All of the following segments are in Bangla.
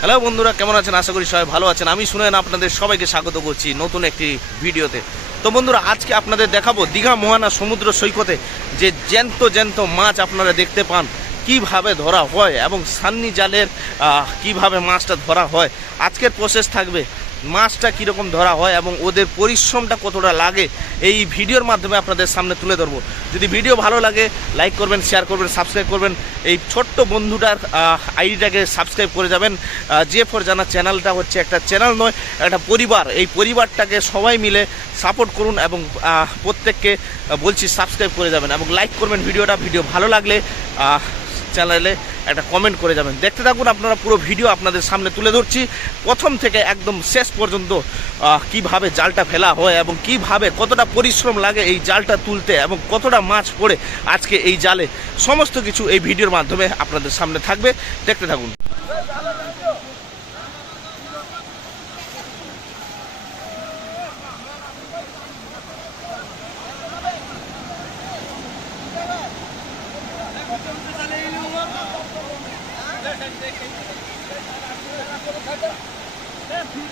হ্যালো বন্ধুরা, কেমন আছেন? আশা করি সবাই ভালো আছেন। আমি শুনেন আপনাদের সবাইকে স্বাগত করছি নতুন একটি ভিডিওতে। তো বন্ধুরা, আজকে আপনাদের দেখাবো দীঘা মোহানা সমুদ্র সৈকতে যে জ্যান্ত জ্যান্ত মাছ আপনারা দেখতে পান, কীভাবে ধরা হয় এবং সান্নি জালের কীভাবে মাছটা ধরা হয়। আজকের প্রসেস থাকবে মাছটা কীরকম ধরা হয় এবং ওদের পরিশ্রমটা কতটা লাগে, এই ভিডিওর মাধ্যমে আপনাদের সামনে তুলে ধরবো। যদি ভিডিও ভালো লাগে লাইক করবেন শেয়ার করবেন সাবস্ক্রাইব করবেন। এই ছোট্ট বন্ধুটার আইডিটাকে সাবস্ক্রাইব করে যাবেন। যে ফর জানা চ্যানেলটা হচ্ছে একটা চ্যানেল নয়, একটা পরিবার। এই পরিবারটাকে সবাই মিলে সাপোর্ট করুন এবং প্রত্যেককে বলছি সাবস্ক্রাইব করে যাবেন এবং লাইক করবেন ভিডিওটা। ভিডিও ভালো লাগলে চ্যানেলে একটা কমেন্ট করে যাবেন। দেখতে থাকুন, আপনারা পুরো ভিডিও আপনাদের সামনে তুলে ধরছি। প্রথম থেকে একদম শেষ পর্যন্ত কীভাবে জালটা ফেলা হয় এবং কীভাবে কতটা পরিশ্রম লাগে এই জালটা তুলতে এবং কতটা মাছ পড়ে আজকে এই জালে, সমস্ত কিছু এই ভিডিওর মাধ্যমে আপনাদের সামনে থাকবে। দেখতে থাকুন।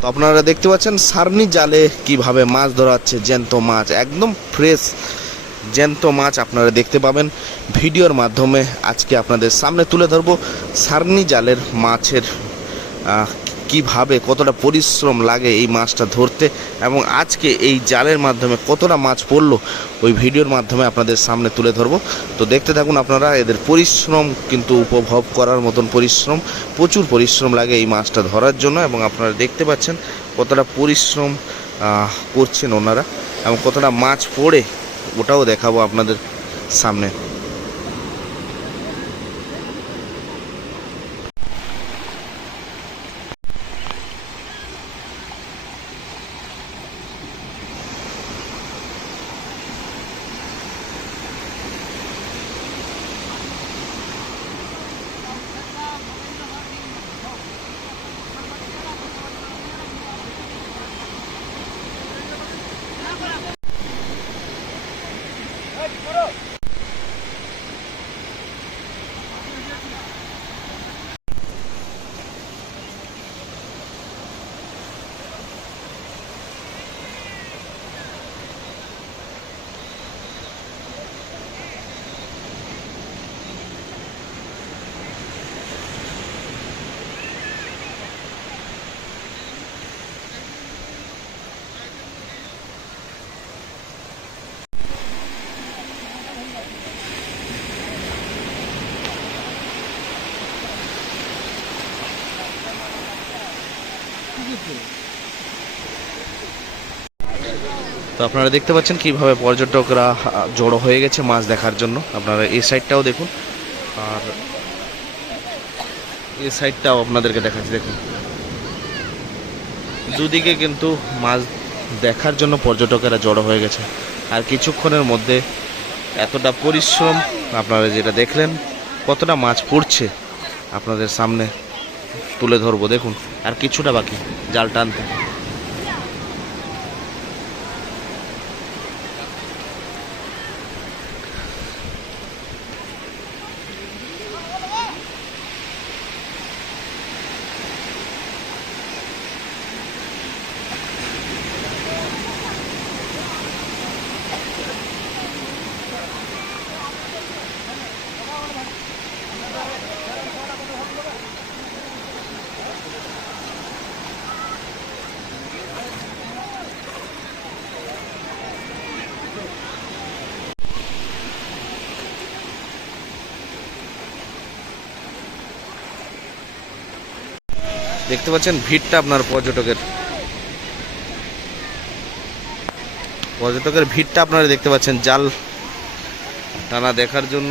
তো আপনারা দেখতে পাচ্ছেন সারনি জালে কীভাবে মাছ ধরা হচ্ছে জ্যান্ত মাছ একদম ফ্রেশ জ্যান্ত মাছ আপনারা দেখতে পাবেন। ভিডিওর মাধ্যমে আজকে আপনাদের সামনে তুলে ধরবো সারনি জালের মাছের কীভাবে কতটা পরিশ্রম লাগে এই মাছটা ধরতে এবং আজকে এই জালের মাধ্যমে কতটা মাছ পড়ল ওই ভিডিওর মাধ্যমে আপনাদের সামনে তুলে ধরবো। তো দেখতে থাকুন আপনারা, এদের পরিশ্রম কিন্তু উপভোগ করার মতন পরিশ্রম, প্রচুর পরিশ্রম লাগে এই মাছটা ধরার জন্য এবং আপনারা দেখতে পাচ্ছেন কতটা পরিশ্রম করছেন ওনারা এবং কতটা মাছ পড়ে ওটাও দেখাবো আপনাদের সামনে। তো আপনারা দেখতে পাচ্ছেন কীভাবে পর্যটকরা জড়ো হয়ে গেছে মাছ দেখার জন্য। আপনারা এই সাইডটাও দেখুন। আর এই সাইডটাও আপনাদেরকে দেখাচ্ছি, দেখুন। দুদিকে কিন্তু মাছ দেখার জন্য পর্যটকেরা জড়ো হয়ে গেছে। আর কিছুক্ষণের মধ্যে এতটা পরিশ্রম, আপনারা যেটা দেখলেন, কতটা মাছ পড়ছে আপনাদের সামনে তুলে ধরবো, দেখুন। আর কিছুটা বাকি, জাল টানতে। দেখতে পাচ্ছেন ভিড়টা আপনার পর্যটকের। পর্যটকের ভিড়টা আপনারা দেখতে পাচ্ছেন জাল টানা দেখার জন্য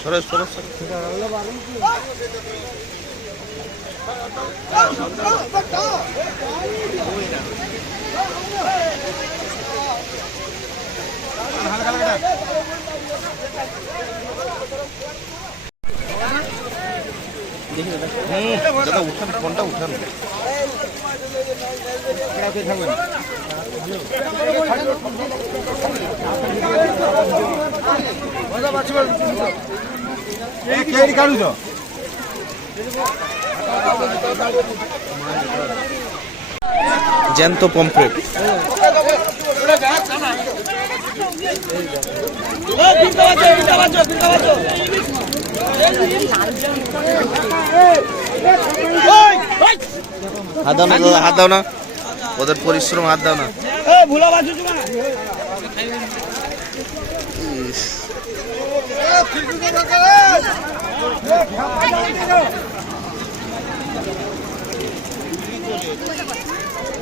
সরো সরো সরো দাদা উঠান ফোনটা উঠান জ্যান্ত পম্পলেট হাত দাও না দাদা হাত দাও না ওদের পরিশ্রম হাত দাও না ইস,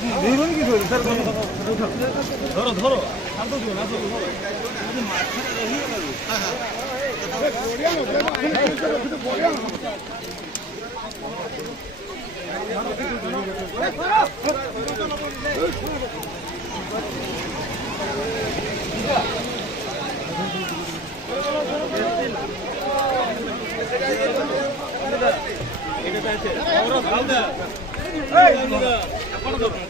ইলিশ মাছ মাছ খালি নিজের মাছটা মাছ মাছটা ঢুকে না খেতে তোমার বলল কীভাবে মুখ দিয়ে আসে বলতো চলছে মাছের নিলামি খাওয়া যাই যাব আরে